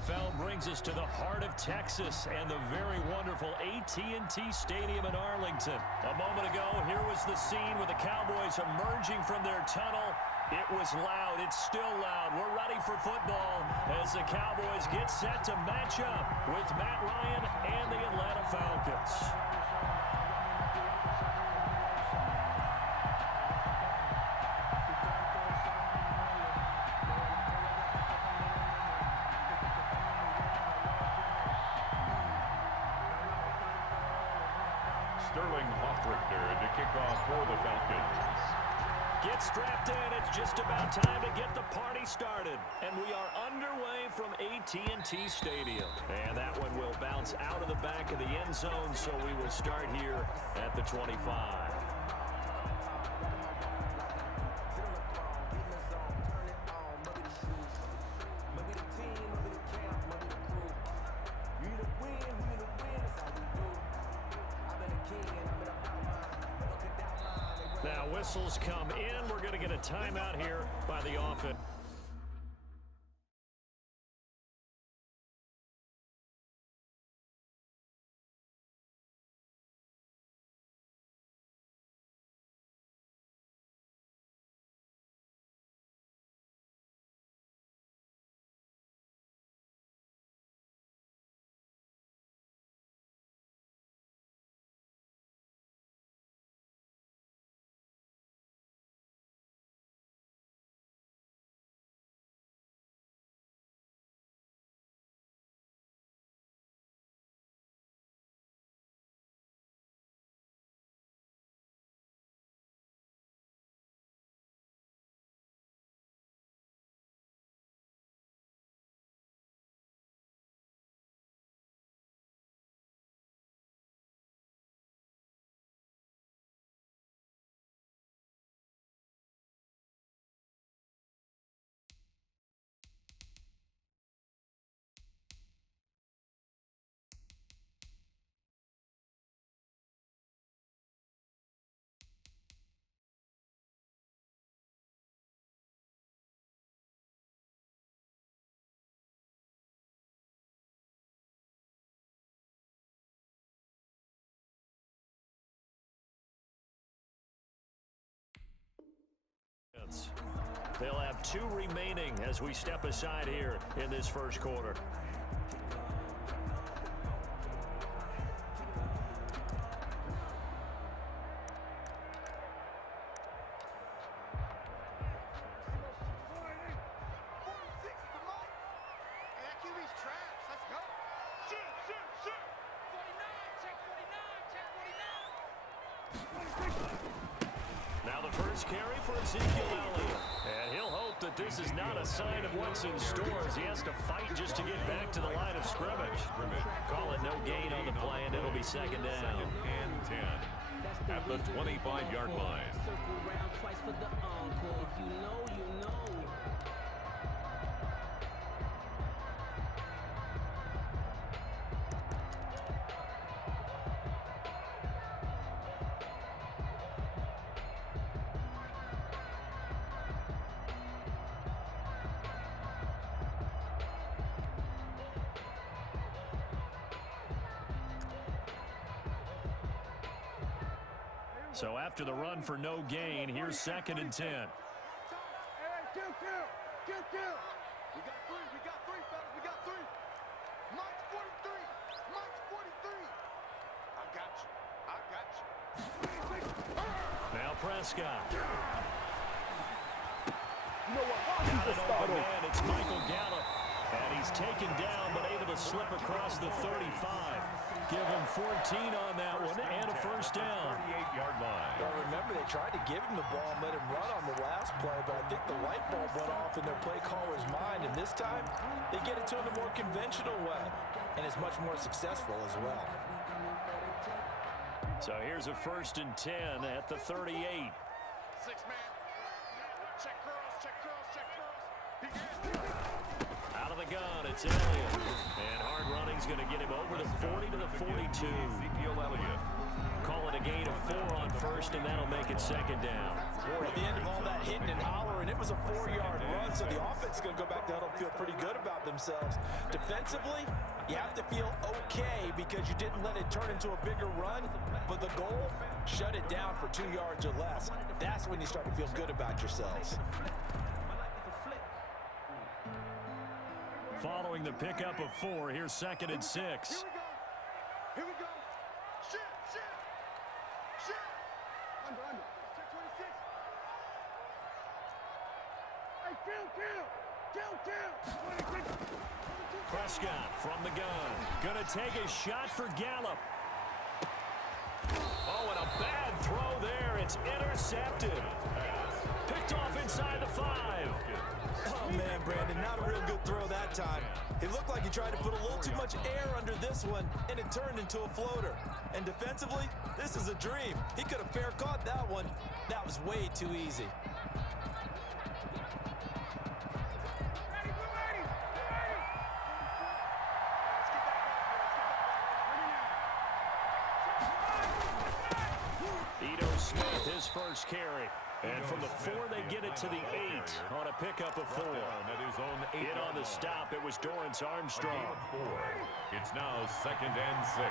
NFL brings us to the heart of Texas and the very wonderful AT&T Stadium in Arlington. A moment ago, here was the scene with the Cowboys emerging from their tunnel. It was loud. It's still loud. We're ready for football as the Cowboys get set to match up with Matt Ryan and the Atlanta Falcons. To kick off for the Falcons. Get strapped in. It's just about time to get the party started. And we are underway from AT&T Stadium. And that one will bounce out of the back of the end zone, so we will start here at the 25. Now whistles come in. We're going to get a timeout here by the offense. They'll have 2 remaining as we step aside here in this first quarter. Now the first carry for Ezekiel Elliott. And he'll hope that this is not a sign of what's in store as he has to fight just to get back to the line of scrimmage. Call it no gain on the play, and it'll be second down. And 10 at the 25-yard line. So after the run for no gain, here's second and 10. We got three, fellas. We got three. Mike's 43. Mike's 43. I got you. Now Prescott. You know what? Got an open man. It's Michael Gallup. And he's taken down but able to slip across the 35. Give him 14 on that one and a first down. 38-yard line. Well, remember, they tried to give him the ball and let him run on the last play, but I think the light bulb went off in their play caller's mind, and this time they get it to him the more conventional way, and it's much more successful as well. So here's a first and 10 at the 38. 6-man. Check curls, check curls, check curls. Out of the gun, it's Elliott. And hard running he's going to get him over the 40 to the 42. Ezekiel Elliott. Call it a gain of 4 on first, and that'll make it second down. At the end of all that hitting and hollering, it was a 4-yard run, so the offense is going to go back down and feel pretty good about themselves. Defensively, you have to feel okay because you didn't let it turn into a bigger run, but the goal, shut it down for 2 yards or less. That's when you start to feel good about yourselves. Following the pickup of 4, here's second and 6. Here we go. Here we go. Shit. Under. Check 26. Hey, kill. Prescott from the gun. Gonna take a shot for Gallup. Oh, and a bad throw there. It's intercepted. Picked off inside the 5. Oh, man, Brandon, not a real good throw that time. It looked like he tried to put a little too much air under this one, and it turned into a floater. And defensively, this is a dream. He could have fair caught that one. That was way too easy. Smith, his first carry. And from the 4, they get it to the 8 on a pickup of 4. In on the stop, it was Dorrance Armstrong. It's now second and 6.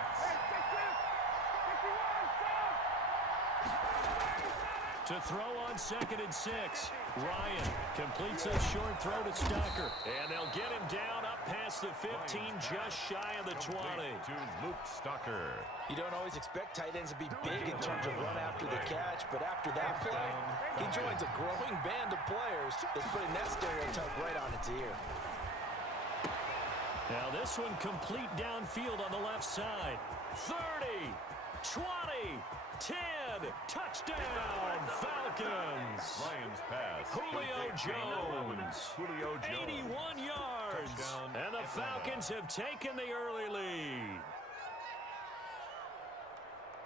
To throw on second and 6. Ryan completes a short throw to Stocker. And they'll get him down up past the 15, just shy of the 20. To Luke Stocker. You don't always expect tight ends to be big in terms of run after the catch, but after that play, he joins a growing band of players that's putting that stereotype right on its ear. Now this one complete downfield on the left side. 30, 20, 10, touchdown, Falcons. Lions pass. Julio Jones, 81 yards, and the Falcons have taken the early lead.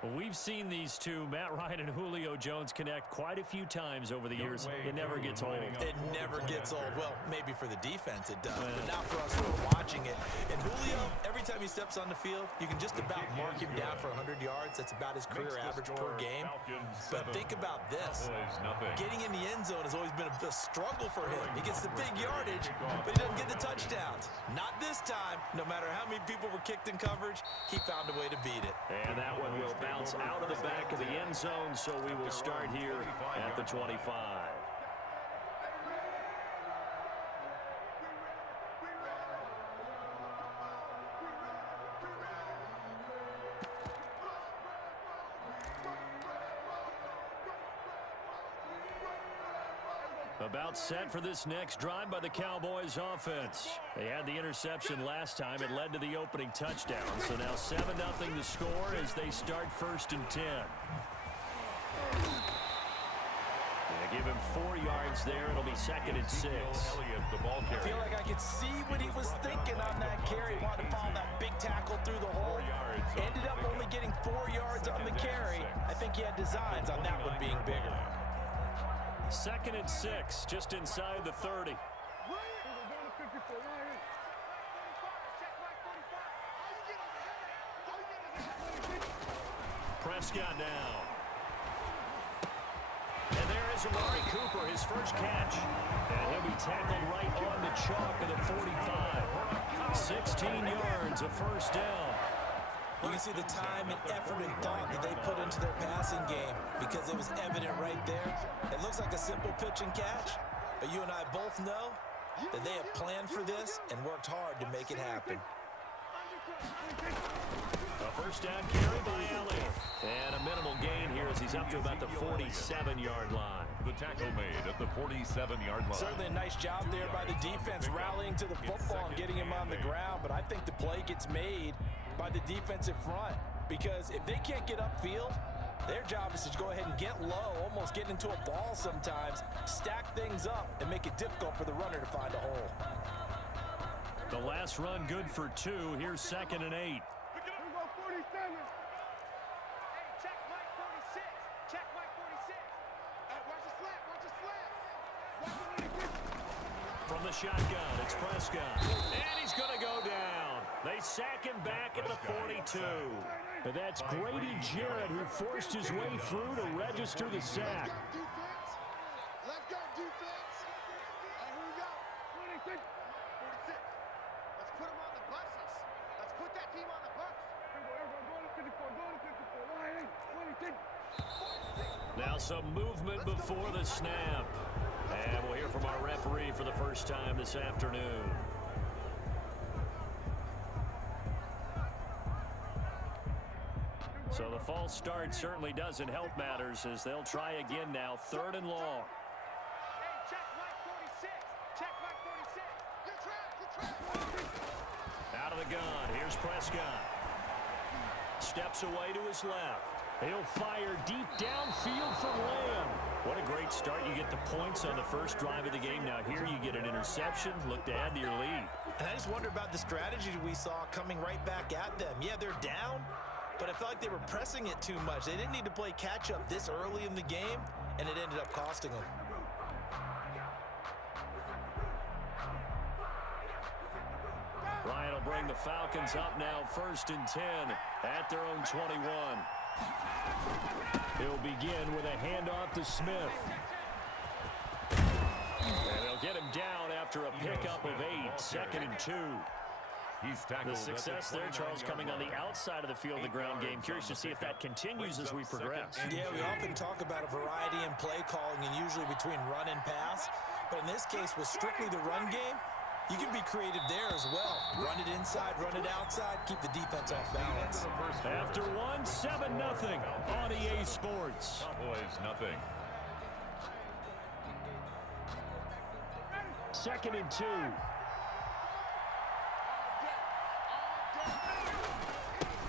Well, we've seen these two, Matt Ryan and Julio Jones, connect quite a few times over the years. It never gets old. It never gets old. Well, maybe for the defense it does, but not for us who are watching it. And Julio, every time he steps on the field, you can just about mark him down for 100 yards. That's about his career average per game. But think about this. Getting in the end zone has always been a struggle for him. He gets the big yardage, but he doesn't get the touchdowns. Not this time. No matter how many people were kicked in coverage, he found a way to beat it. And that one will bounce out of the back of the end zone, so we will start here at the 25. About set for this next drive by the Cowboys offense. They had the interception last time. It led to the opening touchdown. So now 7-0 to score as they start first and 10. They give him 4 yards there. It'll be second and 6. I feel like I could see what he was thinking on that carry. He wanted to follow that big tackle through the hole. Ended up only getting 4 yards on the carry. I think he had designs on that one being bigger. Second and 6, just inside the 30. Prescott down. And there is Amari Cooper, his first catch. And he'll be tackled right on the chalk of the 45. 16 yards, a first down. You can see the time and effort and thought that they put into their passing game because it was evident right there. It looks like a simple pitch and catch, but you and I both know that they have planned for this and worked hard to make it happen. A first down carry by Elliott. And a minimal gain here as he's up to about the 47-yard line. The tackle made at the 47-yard line. Certainly a nice job there by the defense rallying to the football and getting him on the ground, but I think the play gets made by the defensive front because if they can't get upfield, their job is to go ahead and get low, almost get into a ball sometimes, stack things up, and make it difficult for the runner to find a hole. The last run good for 2. Here's second and 8. From the shotgun, it's Prescott. And he's going to go down. They sack him back at the 42. And that's Grady Jarrett who forced his way through to register the sack. Let's go, defense. All right, here we go. 46. Let's put him on the buses. Let's put that team on the bus. Now some movement before the snap. And we'll hear from our referee for the first time this afternoon. So the false start certainly doesn't help matters as they'll try again now, 3rd and long. Hey, check mark 46. Check mark 46. You're trapped. Out of the gun. Here's Prescott. Steps away to his left. He'll fire deep downfield for Lamb. What a great start. You get the points on the first drive of the game. Now here you get an interception. Look to add to your lead. And I just wonder about the strategy we saw coming right back at them. Yeah, they're down, but I felt like they were pressing it too much. They didn't need to play catch-up this early in the game, and it ended up costing them. Ryan will bring the Falcons up now 1st and 10 at their own 21. He'll begin with a handoff to Smith. And they'll get him down after a pickup of 8, 2nd and 2. He's tackled. The success there, Charles, coming on the outside of the field of the ground game. Curious to see if that continues as we progress. Yeah, we often talk about a variety in play calling and usually between run and pass. But in this case, with strictly the run game, you can be creative there as well. Run it inside, run it outside, keep the defense off balance. After 1, 7-0 on EA Sports. Cowboys, nothing. 2nd and 2.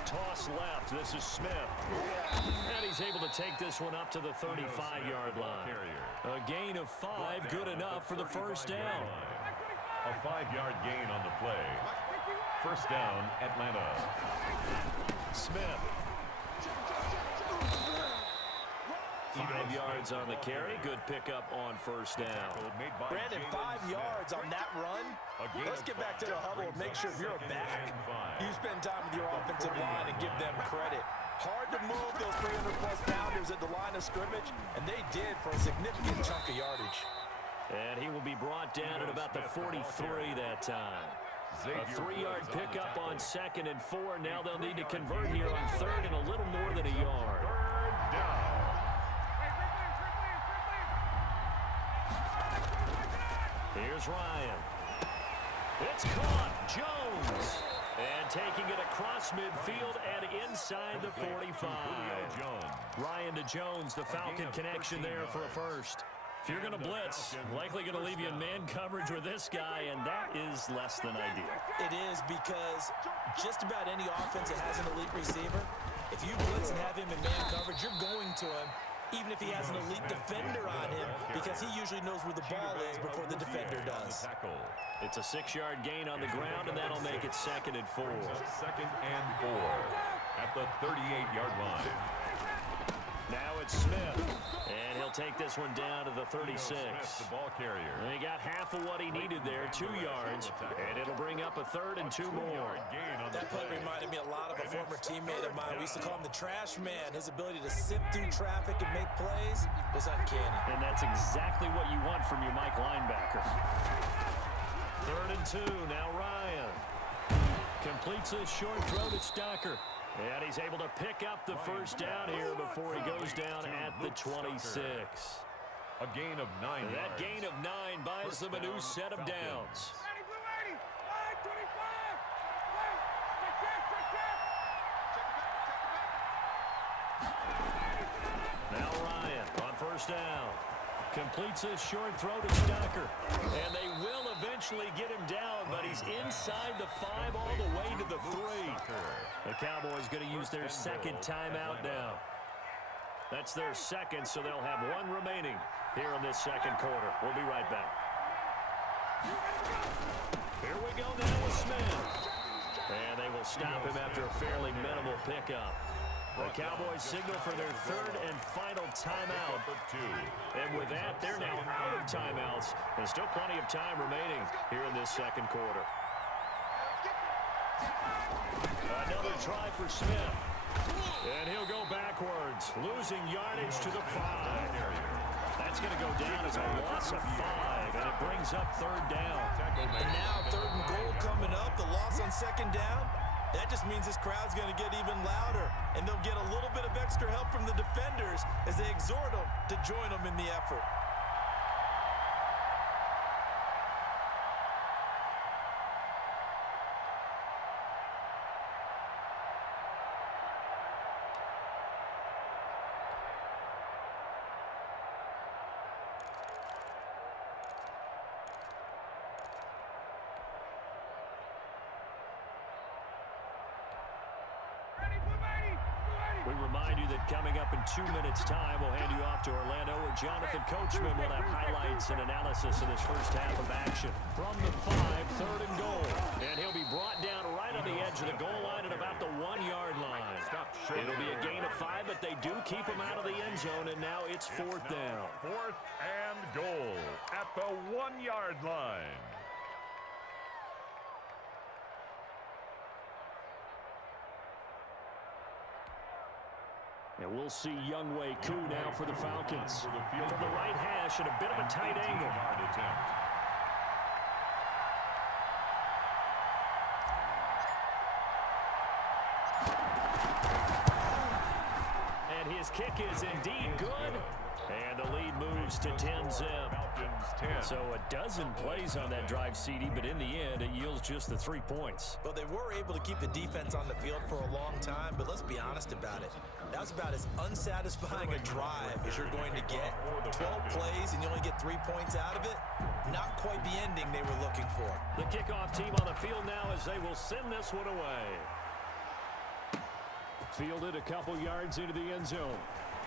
Toss left. This is Smith. And he's able to take this one up to the 35-yard line. A gain of 5, good enough for the first down. A 5-yard gain on the play. First down, Atlanta. Smith. 5 yards on the carry. Good pickup on first down. Brandon, 5 yards on that run. Let's get back to the huddle and make sure if you're a back, you spend time with your offensive line and give them credit. Hard to move those 300-plus pounders at the line of scrimmage, and they did for a significant chunk of yardage. And he will be brought down at about the 43 that time. A 3-yard pickup on 2nd and 4. Now they'll need to convert here on 3rd and a little more than a yard. Third down. Here's Ryan. It's caught. Jones. And taking it across midfield and inside the 45. Ryan to Jones, the Falcon connection there for a first. If you're going to blitz, likely going to leave you in man coverage with this guy, and that is less than ideal. It is because just about any offense that has an elite receiver, if you blitz and have him in man coverage, you're going to him, even if he has an elite defender on him, because he usually knows where the ball is before the defender does. It's a 6-yard gain on the ground, and that'll make it 2nd and 4. 2nd and 4 at the 38-yard line. Now it's Smith, and he'll take this one down to the 36. The ball carrier. And he got half of what he needed there, 2 yards, and it'll bring up a 3rd and 2 more. That play reminded me a lot of a former teammate of mine. We used to call him the trash man. His ability to sift through traffic and make plays was uncanny. And that's exactly what you want from your Mike linebacker. 3rd and 2, now Ryan. Completes a short throw to Stocker. And he's able to pick up the first down here before he goes down at the 26. A gain of 9 yards. That gain of 9 buys them a new set of downs. Now Ryan on first down. Completes a short throw to Stocker. And they will eventually get him down, but he's inside the 5 all the way to the 3. The Cowboys going to use their 2nd timeout now. That's their 2nd, so they'll have 1 remaining here in this 2nd quarter. We'll be right back. Here we go now with Smith. And they will stop him after a fairly minimal pickup. The Cowboys signal for their 3rd and final timeout. And with that, they're now out of timeouts. There's still plenty of time remaining here in this 2nd quarter. Another try for Smith. And he'll go backwards, losing yardage to the 5. That's going to go down as a loss of 5, and it brings up 3rd down. And now 3rd and goal coming up, the loss on 2nd down. That just means this crowd's going to get even louder, and they'll get a little bit of extra help from the defenders as they exhort them to join them in the effort. We remind you that coming up in 2 minutes' time, we'll hand you off to Orlando, where Jonathan Coachman will have highlights and analysis of this first half of action. From the 5, 3rd and goal. And he'll be brought down right on the edge of the goal line at about the 1-yard line. It'll be a gain of 5, but they do keep him out of the end zone, and now it's 4th down. 4th and goal at the 1-yard line. And we'll see Younghoe Koo now for the Falcons. From the right hash at a bit of a tight angle. And his kick is indeed good. And the lead moves to 10-zip. So a dozen plays on that drive, CD, but in the end, it yields just the 3 points. Well, they were able to keep the defense on the field for a long time, but let's be honest about it. That was about as unsatisfying a drive as you're going to get. 12 plays and you only get 3 points out of it. Not quite the ending they were looking for. The kickoff team on the field now as they will send this one away. Fielded a couple yards into the end zone.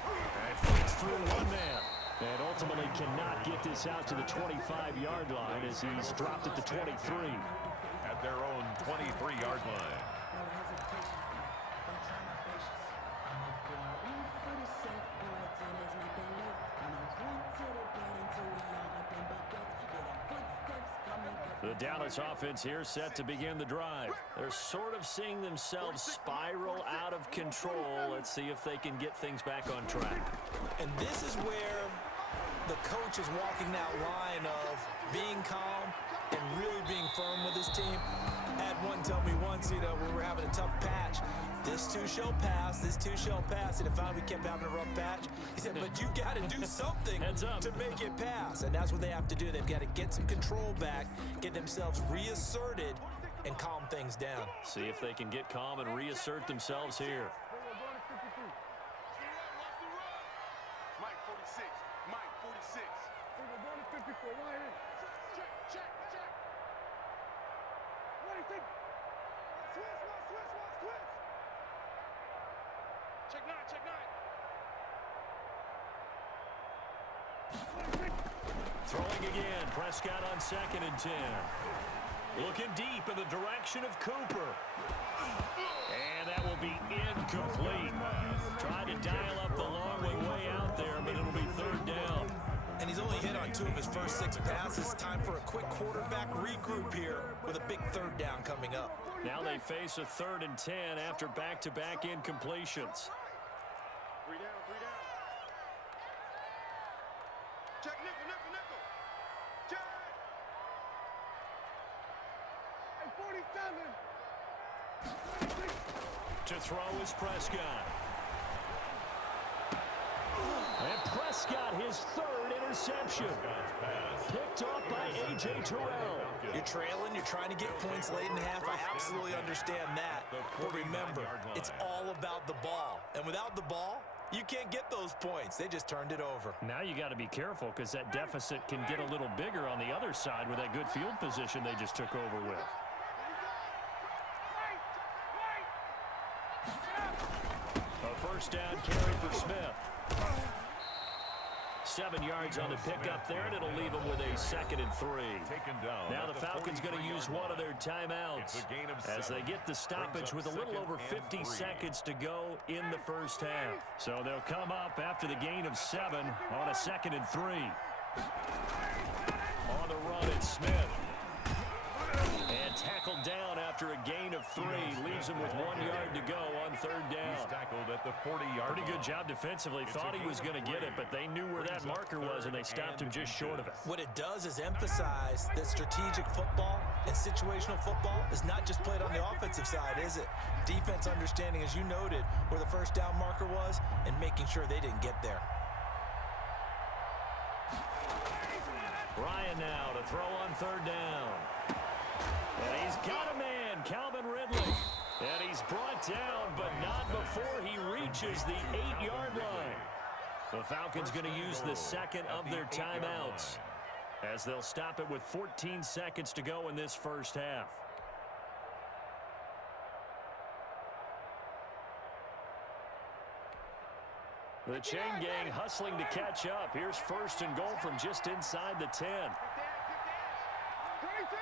And fights through one man. And ultimately cannot get this out to the 25-yard line as he's dropped it to 23. At their own 23-yard line. The Dallas offense here set to begin the drive. They're sort of seeing themselves spiral out of control. Let's see if they can get things back on track. And this is where the coach is walking that line of being calm and really being firm with his team. Had one tell me once, when we were having a tough patch, this too shall pass, this too shall pass. And if we kept having a rough patch, he said, but you got to do something to make it pass. And that's what they have to do. They've got to get some control back, get themselves reasserted, and calm things down. See if they can get calm and reassert themselves here. Mike 46. Mike 46. We're going to 54. Right in. Check. What do you think? Switch. Check 9. Throwing again. Prescott on 2nd and 10. Looking deep in the direction of Cooper. And that will be incomplete. Tried to dial up the long way out there, but it'll be 3rd down. And he's only hit on 2 of his first 6 passes. Time for a quick quarterback regroup here with a big 3rd down coming up. Now they face a 3rd and 10 after back-to-back incompletions. 3 down. Check nickel. Check. Hey, 47. To throw is Prescott. And Prescott, his 3rd interception. Picked off by A.J. Terrell. You're trailing, you're trying to get points late in the half. I absolutely understand that. But remember, it's all about the ball. And without the ball, you can't get those points. They just turned it over. Now you got to be careful because that deficit can get a little bigger on the other side with that good field position they just took over with. A first down carry for Smith. 7 yards on the pickup there, and it'll leave them with a 2nd and 3. Now the Falcons going to use one of their timeouts as they get the stoppage with a little over 50 seconds to go in the first half. So they'll come up after the gain of 7 on a 2nd and 3. On the run, it's Smith. And tackled down after a gain of 3. Leaves leaves him with 1 yard to go on third down. He's tackled at the 40-yard Pretty good job defensively. Thought he was going to get it, but they knew where that marker was, and they stopped him just short of it. What it does is emphasize that strategic football and situational football is not just played on the offensive side, is it? Defense understanding, as you noted, where the first down marker was and making sure they didn't get there. Ryan now to throw on third down. And he's got a man, Calvin Ridley. And he's brought down, but not before he reaches the 8-yard line. The Falcons going to use the second of their timeouts, as they'll stop it with 14 seconds to go in this first half. The chain gang hustling to catch up. Here's first and goal from just inside the 10. 22.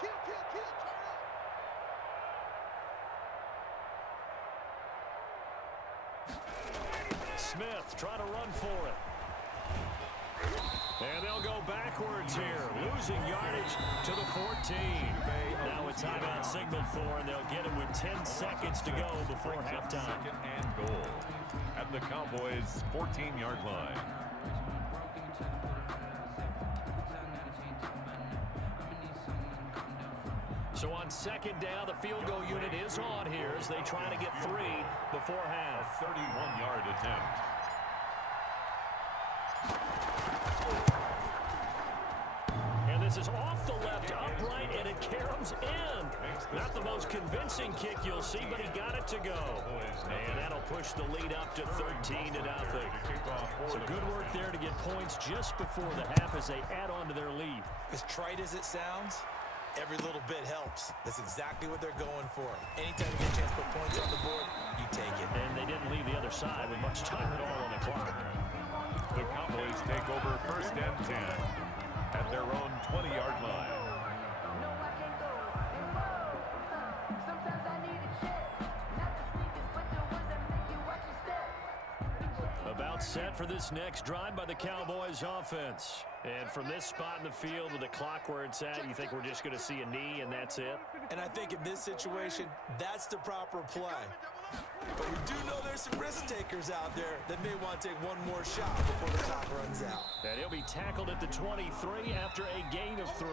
Kill, turn up. Smith trying to run for it. And they'll go backwards here, losing yardage to the 14. Now a timeout signaled for, and they'll get it with 10 seconds to go before halftime. Second and goal at the Cowboys' 14-yard line. So on second down, the field goal unit is on here as they try to get 3 before half. 31-yard attempt. And this is off the left upright, and it caroms in. Not the most convincing kick you'll see, but he got it to go. And that'll push the lead up to 13-0. So good work there to get points just before the half as they add on to their lead. As trite as it sounds, every little bit helps. That's exactly what they're going for. Anytime you get a chance to put points on the board, you take it. And they didn't leave the other side with much time at all on the clock. The Cowboys take over first and 10 at their own 20-yard line. About set for this next drive by the Cowboys offense. And from this spot in the field with the clock where it's at, you think we're just going to see a knee and that's it? And I think in this situation, that's the proper play. But we do know there's some risk takers out there that may want to take one more shot before the clock runs out. And he'll be tackled at the 23 after a gain of 3.